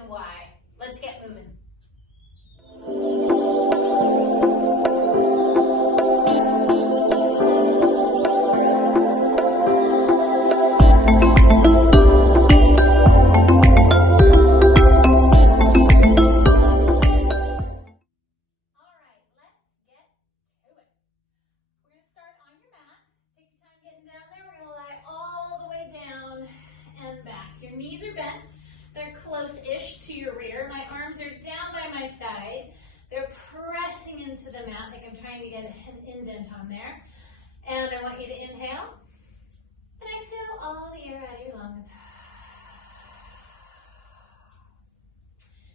reason why. Let's get moving. Your knees are bent. They're close-ish to your rear. My arms are down by my side. They're pressing into the mat like I'm trying to get an indent on there. And I want you to inhale and exhale all the air out of your lungs.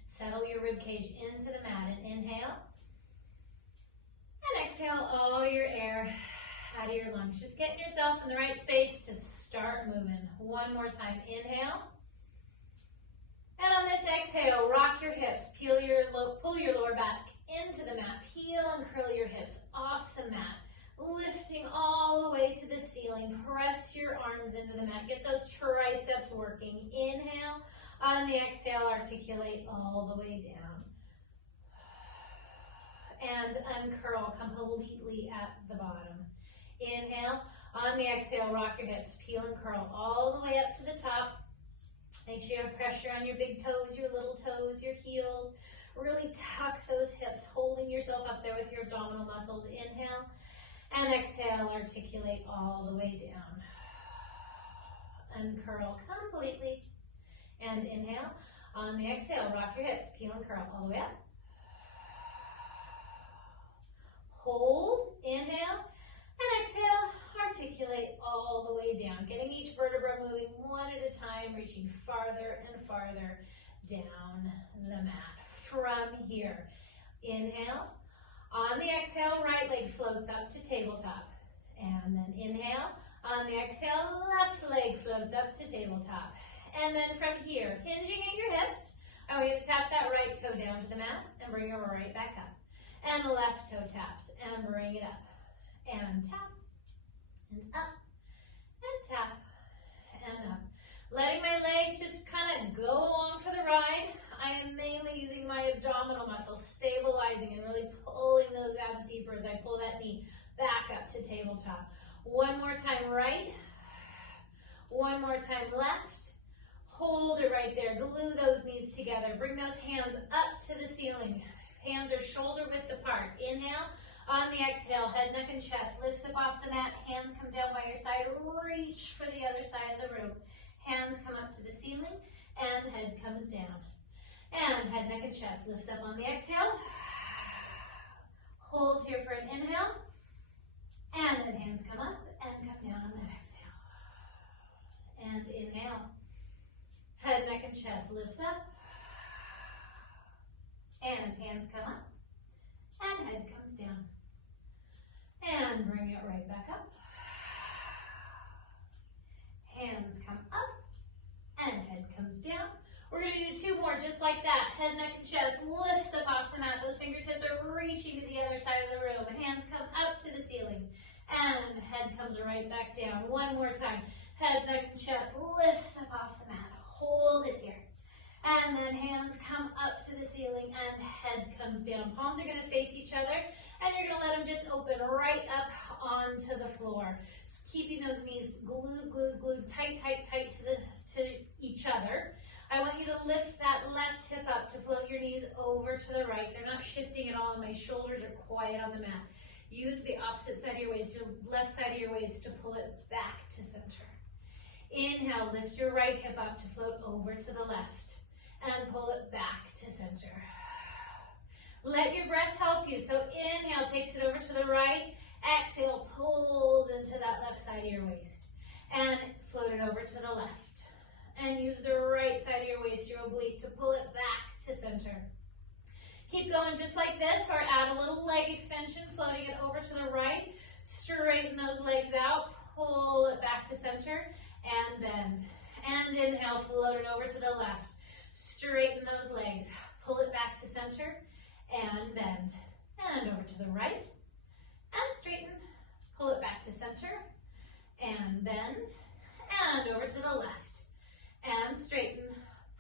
Settle your rib cage into the mat and inhale. And exhale all your air out of your lungs. Just getting yourself in the right space to start moving. One more time. Inhale. And on this exhale, rock your hips. Pull your lower back into the mat. Peel and curl your hips off the mat. Lifting all the way to the ceiling. Press your arms into the mat. Get those triceps working. Inhale. On the exhale, articulate all the way down. And uncurl completely at the bottom. Inhale. On the exhale, rock your hips. Peel and curl all the way up to the top. Make sure you have pressure on your big toes, your little toes, your heels. Really tuck those hips, holding yourself up there with your abdominal muscles. Inhale. And exhale, articulate all the way down. Uncurl completely. And inhale. On the exhale, rock your hips. Peel and curl all the way up. Hold. Inhale. And exhale, articulate all the way down. Getting each vertebra moving one at a time, reaching farther and farther down the mat. From here, inhale. On the exhale, right leg floats up to tabletop. And then inhale. On the exhale, left leg floats up to tabletop. And then from here, hinging at your hips, I want you to tap that right toe down to the mat and bring it right back up. And the left toe taps and bring it up. And tap, and up, and tap, and up. Letting my legs just kind of go along for the ride. I am mainly using my abdominal muscles, stabilizing and really pulling those abs deeper as I pull that knee back up to tabletop. One more time right, one more time left. Hold it right there, glue those knees together. Bring those hands up to the ceiling. Hands are shoulder width apart. Inhale. On the exhale, head, neck, and chest lifts up off the mat. Hands come down by your side. Reach for the other side of the room. Hands come up to the ceiling, and head comes down. And head, neck, and chest lifts up on the exhale. Hold here for an inhale. And then hands come up and come down on that exhale. And inhale. Head, neck, and chest lifts up. And hands come up. And head comes down. And bring it right back up. Hands come up. And head comes down. We're going to do two more just like that. Head, neck, and chest lifts up off the mat. Those fingertips are reaching to the other side of the room. Hands come up to the ceiling. And head comes right back down. One more time. Head, neck, and chest lifts up off the mat. Hold it here. And then hands come up to the ceiling and head comes down. Palms are going to face each other and you're going to let them just open right up onto the floor. So keeping those knees glued, tight to each other. I want you to lift that left hip up to float your knees over to the right. They're not shifting at all and my shoulders are quiet on the mat. Use the opposite side of your waist, your left side of your waist to pull it back to center. Inhale, lift your right hip up to float over to the left. And pull it back to center. Let your breath help you. So inhale takes it over to the right. Exhale pulls into that left side of your waist. And float it over to the left. And use the right side of your waist, your oblique, to pull it back to center. Keep going just like this, or add a little leg extension, floating it over to the right. Straighten those legs out. Pull it back to center. And bend. And inhale, float it over to the left. Straighten those legs, pull it back to center, and bend. And over to the right, and straighten, pull it back to center, and bend, and over to the left, and straighten,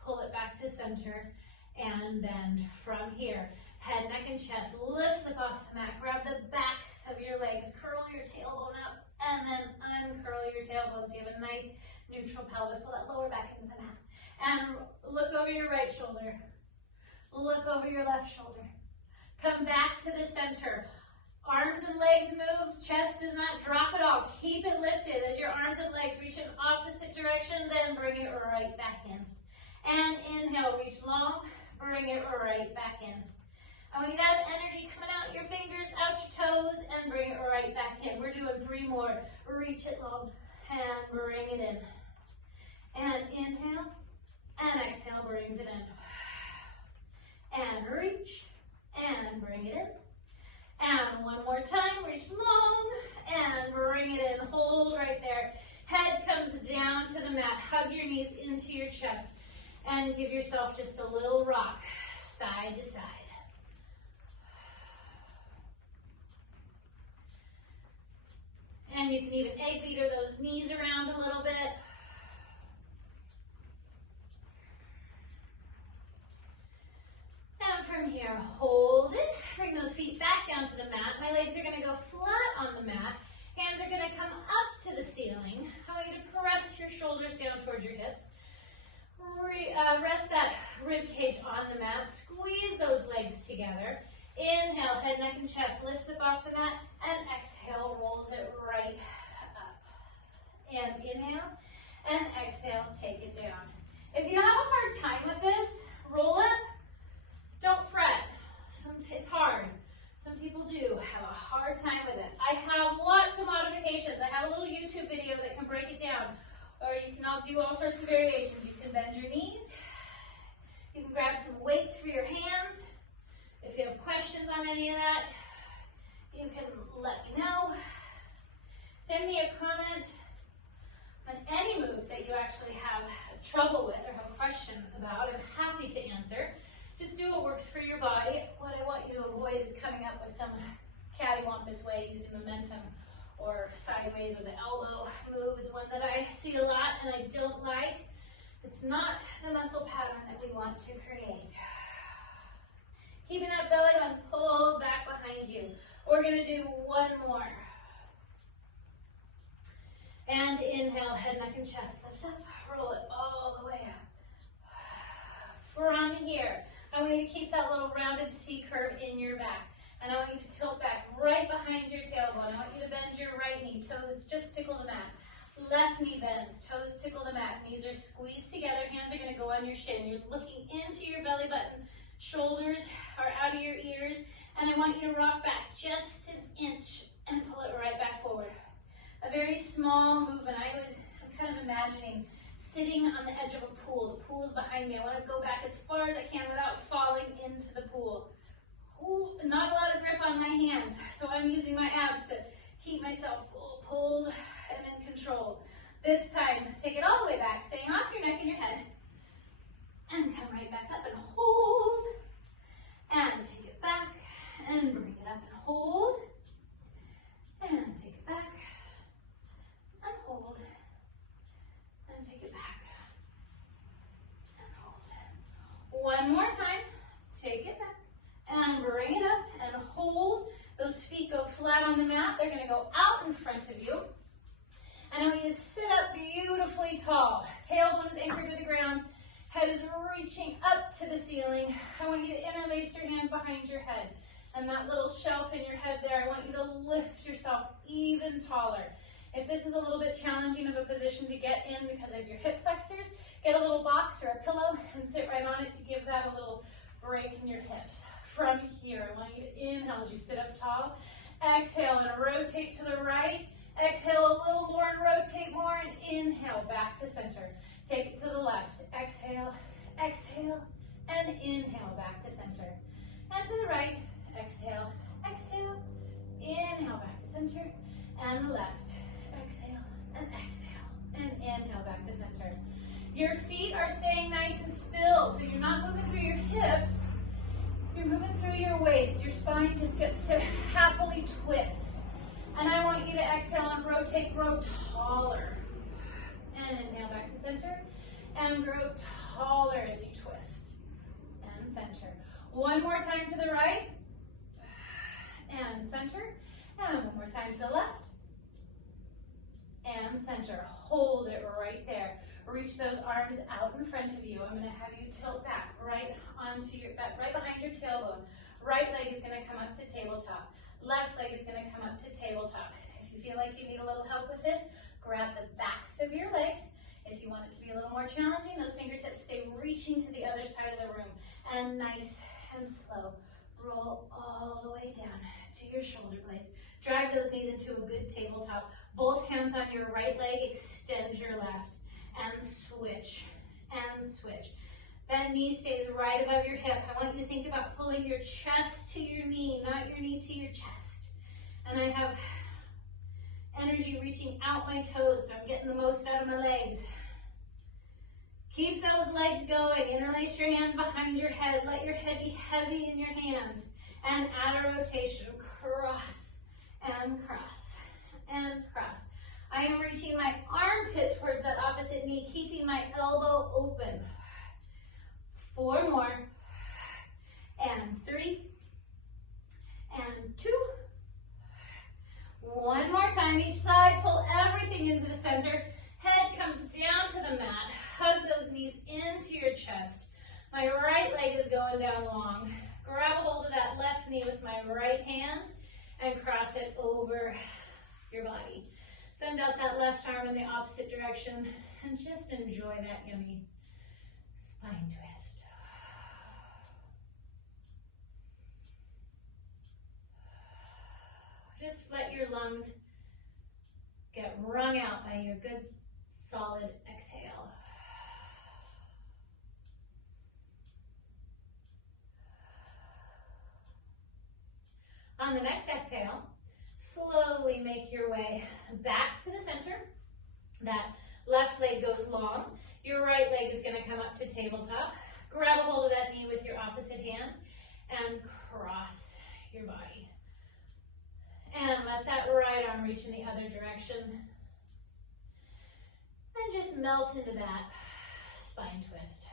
pull it back to center, and bend from here. Head, neck, and chest lifts up off the mat. Grab the backs of your legs, curl your tailbone up, and then uncurl your tailbone so you have a nice neutral pelvis. Pull that lower back into the mat. And look over your right shoulder. Look over your left shoulder. Come back to the center. Arms and legs move. Chest does not drop at all. Keep it lifted as your arms and legs reach in opposite directions, and bring it right back in. And inhale, reach long. Bring it right back in. I want you to have energy coming out your fingers, out your toes, and bring it right back in. We're doing 3 more. Reach it long and bring it in. And inhale, and exhale brings it in. And reach, and bring it in. And one more time, reach long, and bring it in. Hold right there. Head comes down to the mat. Hug your knees into your chest, and give yourself just a little rock, side to side. And you can even egg beater those knees around a little bit. And from here, hold it. Bring those feet back down to the mat. My legs are going to go flat on the mat. Hands are going to come up to the ceiling. I want you to press your shoulders down towards your hips. Rest that rib cage on the mat. Squeeze those legs together. Inhale, head, neck, and chest lifts up off the mat, and exhale, rolls it right up. And inhale, and exhale, take it down. If you have a hard time with this, roll up, don't fret. It's hard. Some people do have a hard time with it. I have lots of modifications. I have a little YouTube video that can break it down, or you can all do all sorts of variations. You can bend your knees. You can grab some weights for your hands. If you have questions on any of that, you can let me know. Send me a comment on any moves that you actually have trouble with or have a question about. I'm happy to answer. Just do what works for your body. What I want you to avoid is coming up with some cattywampus way using momentum or sideways with the elbow move is one that I see a lot and I don't like. It's not the muscle pattern that we want to create. Keeping that belly button pulled back behind you. We're going to do 1 more. And inhale, head, neck, and chest lifts up. Roll it all the way up. From here, I want you to keep that little rounded C curve in your back. And I want you to tilt back right behind your tailbone. I want you to bend your right knee. Toes just tickle the mat. Left knee bends. Toes tickle the mat. Knees are squeezed together. Hands are going to go on your shin. You're looking into your belly button. Shoulders are out of your ears, and I want you to rock back just an inch and pull it right back forward. A very small movement. I'm kind of imagining sitting on the edge of a pool. The pool is behind me. I want to go back as far as I can without falling into the pool. Ooh, not a lot of grip on my hands, so I'm using my abs to keep myself pulled and in control. This time, take it all the way back, staying off your neck and your head. And come right back up and hold. And take it back. And bring it up and hold. And take it back. And hold. And take it back. And hold. 1 more time. Take it back. And bring it up and hold. Those feet go flat on the mat. They're going to go out in front of you. And I want you to sit up beautifully tall. Tailbone is anchored to the ground. Head is reaching up to the ceiling. I want you to interlace your hands behind your head. And that little shelf in your head there, I want you to lift yourself even taller. If this is a little bit challenging of a position to get in because of your hip flexors, get a little box or a pillow and sit right on it to give that a little break in your hips. From here, I want you to inhale as you sit up tall. Exhale and rotate to the right. Exhale a little more and rotate more, and inhale back to center. Take it to the left. Exhale, exhale, and inhale back to center. And to the right. Exhale, exhale, inhale back to center, and the left. Exhale, and exhale, and inhale back to center. Your feet are staying nice and still, so you're not moving through your hips. You're moving through your waist. Your spine just gets to happily twist. And I want you to exhale and rotate, grow taller. And inhale back to center. And grow taller as you twist. And center. One more time to the right. And center. And one more time to the left. And center. Hold it right there. Reach those arms out in front of you. I'm going to have you tilt back right behind your tailbone. Right leg is going to come up to tabletop. Left leg is going to come up to tabletop. If you feel like you need a little help with this, grab the backs of your legs. If you want it to be a little more challenging, those fingertips stay reaching to the other side of the room. And nice and slow. Roll all the way down to your shoulder blades. Drag those knees into a good tabletop. Both hands on your right leg, extend your left. And switch, and switch. That knee stays right above your hip. I want you to think about pulling your chest to your knee, not your knee to your chest. And I have energy reaching out my toes, so I'm getting the most out of my legs. Keep those legs going. Interlace your hands behind your head. Let your head be heavy in your hands. And add a rotation. Cross, and cross, and cross. I am reaching my armpit towards that opposite knee, keeping my elbow open. 4 more. And 3. And 2. One more time each side. Pull everything into the center. Head comes down to the mat. Hug those knees into your chest. My right leg is going down long. Grab a hold of that left knee with my right hand and cross it over your body. Send out that left arm in the opposite direction and just enjoy that yummy spine twist. Just let your lungs get wrung out by your good, solid exhale. On the next exhale, slowly make your way back to the center. That left leg goes long. Your right leg is going to come up to tabletop. Grab a hold of that knee with your opposite hand and cross your body. And let that right arm reach in the other direction. And just melt into that spine twist.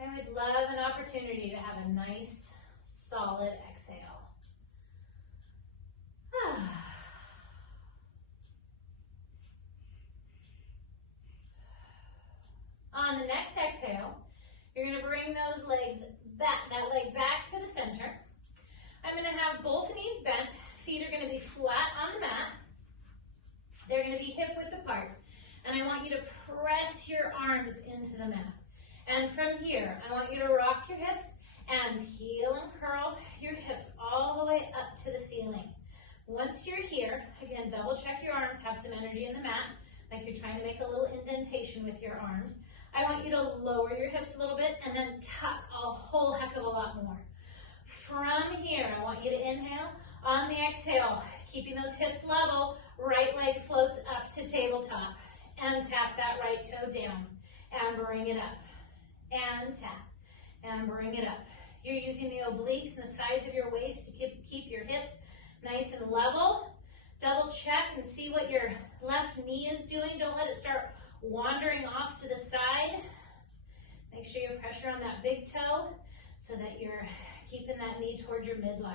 I always love an opportunity to have a nice, solid exhale. On the next exhale, you're going to bring those legs back, that leg back to the center. I'm going to have both knees bent. Feet are going to be flat on the mat. They're going to be hip width apart. And I want you to press your arms into the mat. And from here, I want you to rock your hips and heel and curl your hips all the way up to the ceiling. Once you're here, again, double check your arms, have some energy in the mat, like you're trying to make a little indentation with your arms. I want you to lower your hips a little bit and then tuck a whole heck of a lot more. From here, I want you to inhale. On the exhale, keeping those hips level, right leg floats up to tabletop. And tap that right toe down. And bring it up. And tap. And bring it up. You're using the obliques and the sides of your waist to keep your hips nice and level. Double check and see what your left knee is doing. Don't let it start wandering off to the side. Make sure you pressure on that big toe so that you're keeping that knee towards your midline.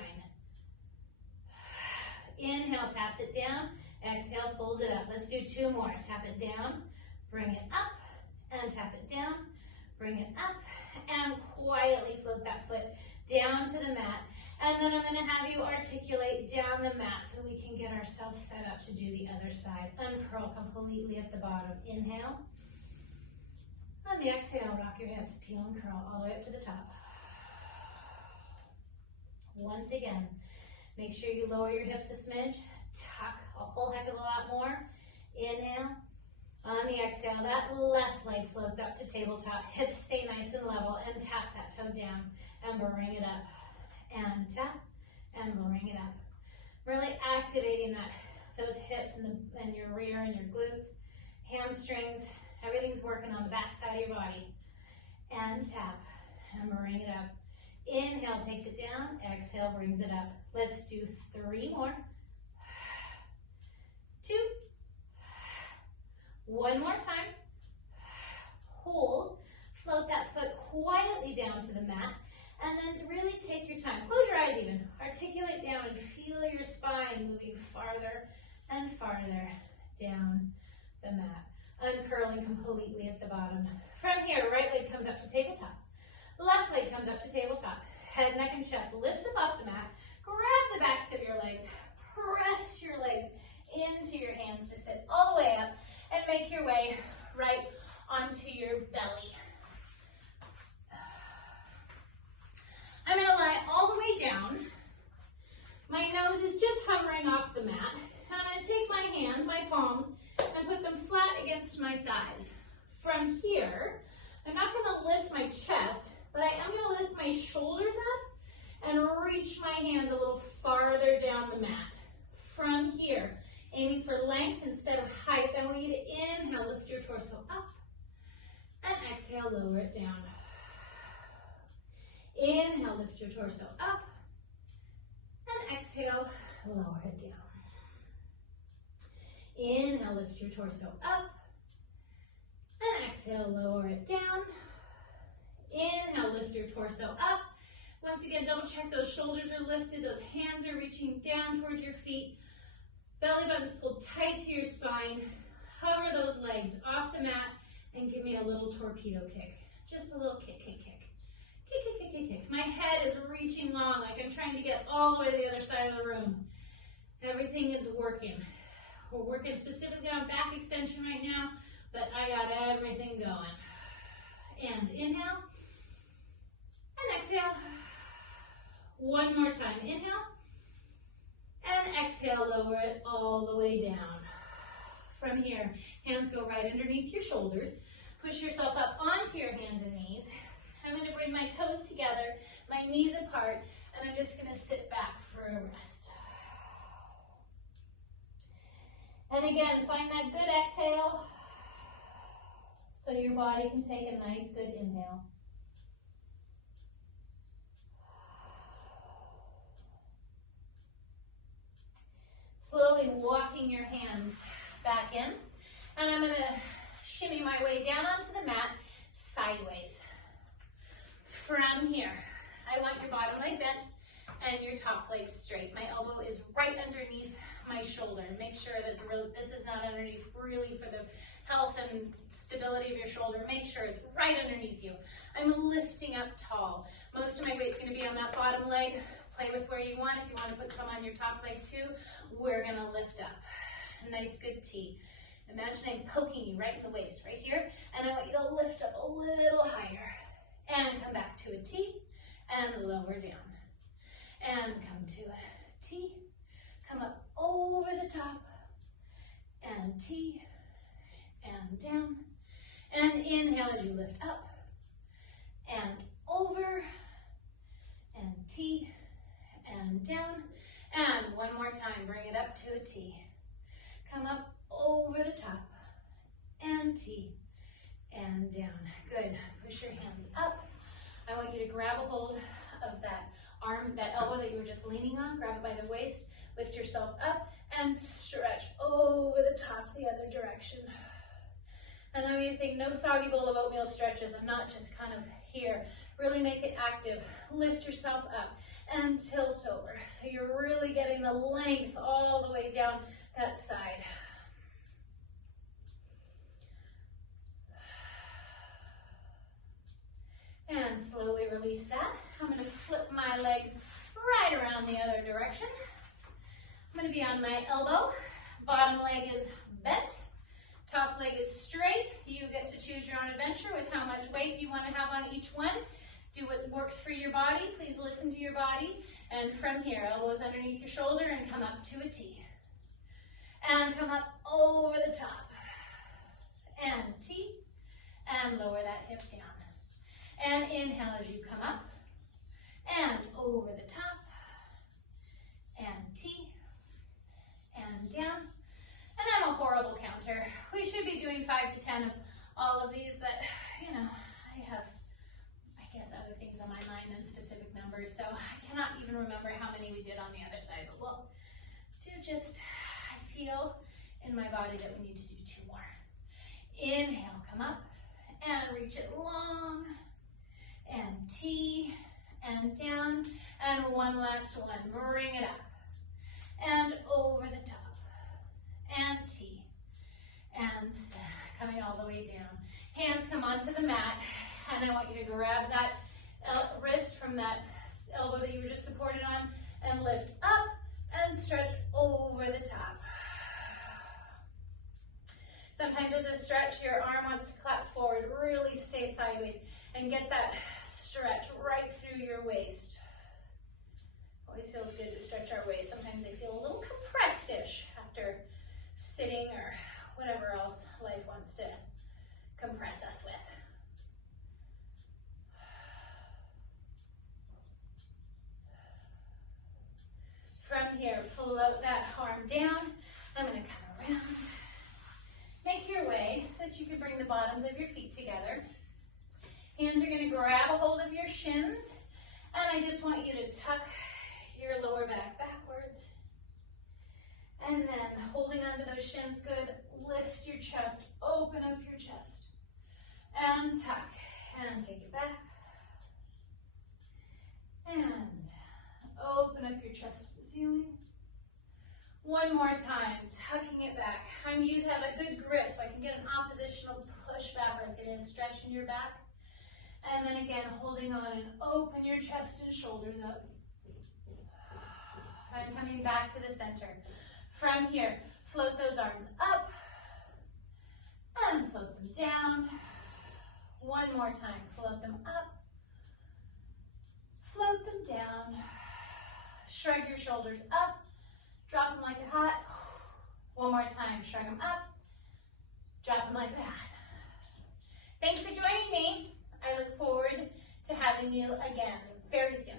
Inhale, taps it down. Exhale, pulls it up. Let's do 2 more. Tap it down, bring it up, and tap it down, bring it up, and quietly float that foot down to the mat. And then I'm going to have you articulate down the mat so we can get ourselves set up to do the other side. Uncurl completely at the bottom. Inhale. On the exhale, rock your hips, peel and curl all the way up to the top. Once again, make sure you lower your hips a smidge. Tuck a whole heck of a lot more. Inhale. On the exhale, that left leg floats up to tabletop. Hips stay nice and level, and tap that toe down and bring it up. And tap and bring it up. Really activating those hips and your rear and your glutes, hamstrings. Everything's working on the back side of your body. And tap and bring it up. Inhale takes it down. Exhale brings it up. Let's do 3 more. 2. 1 One more time. Hold. Float that foot quietly down to the mat. And then to really take your time. Close your eyes even. Articulate down and feel your spine moving farther and farther down the mat. Uncurling completely at the bottom. From here, right leg comes up to tabletop. Left leg comes up to tabletop. Head, neck, and chest lifts up off the mat. Grab the backs of your legs. Press your legs into your hands to sit all the way up and make your way right onto your belly. I'm going to lie all the way down. My nose is just hovering off the mat. And I'm going to take my hands, my palms, and put them flat against my thighs. From here, I'm not going to lift my chest, but I am going to lift my shoulders up and reach my hands a little farther down the mat. From here, aiming for length instead of height, I want you to inhale, lift your torso up, and exhale, lower it down. Inhale, lift your torso up, and exhale, lower it down. Inhale, lift your torso up, and exhale, lower it down. Inhale, lift your torso up. Once again, double check those shoulders are lifted, those hands are reaching down towards your feet. Belly button's pulled tight to your spine. Hover those legs off the mat and give me a little torpedo kick. Just a little kick, kick, kick. Kick, kick, kick, kick, kick. My head is reaching long, like I'm trying to get all the way to the other side of the room. Everything is working. We're working specifically on back extension right now, but I got everything going. And inhale. And exhale. One more time. Inhale. And exhale, lower it all the way down. From here, hands go right underneath your shoulders. Push yourself up onto your hands and knees. I'm going to bring my toes together, my knees apart, and I'm just going to sit back for a rest. And again, find that good exhale so your body can take a nice, good inhale. Slowly walking your hands back in. And I'm going to shimmy my way down onto the mat sideways. From here, I want your bottom leg bent and your top leg straight. My elbow is right underneath my shoulder. Make sure that this is not underneath, really for the health and stability of your shoulder. Make sure it's right underneath you. I'm lifting up tall. Most of my weight's going to be on that bottom leg. Play with where you want. If you want to put some on your top leg too, we're going to lift up. A nice good T. Imagine I'm poking you right in the waist, right here. And I want you to lift up a little higher. And come back to a T. And lower down. And come to a T. Come up over the top. And T. And down. And inhale as you lift up. And over. And T. And down, and one more time, bring it up to a T. Come up over the top, and T, and down. Good, push your hands up. I want you to grab a hold of that arm, that elbow that you were just leaning on, grab it by the waist, lift yourself up, and stretch over the top the other direction. And I mean, think no soggy bowl of oatmeal stretches. I'm not just kind of here. Really make it active. Lift yourself up and tilt over. So you're really getting the length all the way down that side. And slowly release that. I'm going to flip my legs right around the other direction. I'm going to be on my elbow. Bottom leg is bent. Top leg is straight. You get to choose your own adventure with how much weight you want to have on each one. Do what works for your body. Please listen to your body. And from here, elbows underneath your shoulder and come up to a T. And come up over the top. And T. And lower that hip down. And inhale as you come up. And over the top. And T. And down. And I'm a horrible counter. We should be doing 5 to 10 of all of these, but, you know, I have, I guess, other things on my mind than specific numbers, so I cannot even remember how many we did on the other side, but we'll do just, I feel in my body that we need to do 2 more. Inhale, come up and reach it long and T and down, and one last one, bring it up and over the top and T and coming all the way down. Hands come onto the mat, and I want you to grab that wrist from that elbow that you were just supported on and lift up and stretch over the top. Sometimes with this stretch, your arm wants to collapse forward. Really stay sideways and get that stretch right through your waist. Always feels good to stretch our waist. Sometimes they feel a little compressed-ish after sitting or whatever else life wants to compress us with. From here, float that arm down. I'm going to come around. Make your way so that you can bring the bottoms of your feet together. Hands are going to grab a hold of your shins, and I just want you to tuck your lower back backwards. And then holding onto those shins, good, lift your chest, open up your chest, and tuck, and take it back. And open up your chest to the ceiling. One more time, tucking it back. I need to have a good grip so I can get an oppositional push backwards, getting a stretch in your back. And then again, holding on and open your chest and shoulders up. And coming back to the center. From here, float those arms up and float them down. One more time, float them up, float them down. Shrug your shoulders up. Drop them like a hat. One more time, shrug them up. Drop them like that. Thanks for joining me. I look forward to having you again very soon.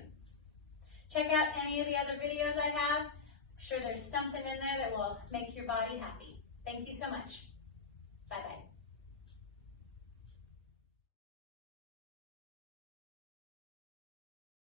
Check out any of the other videos I have. I'm sure there's something in there that will make your body happy. Thank you so much.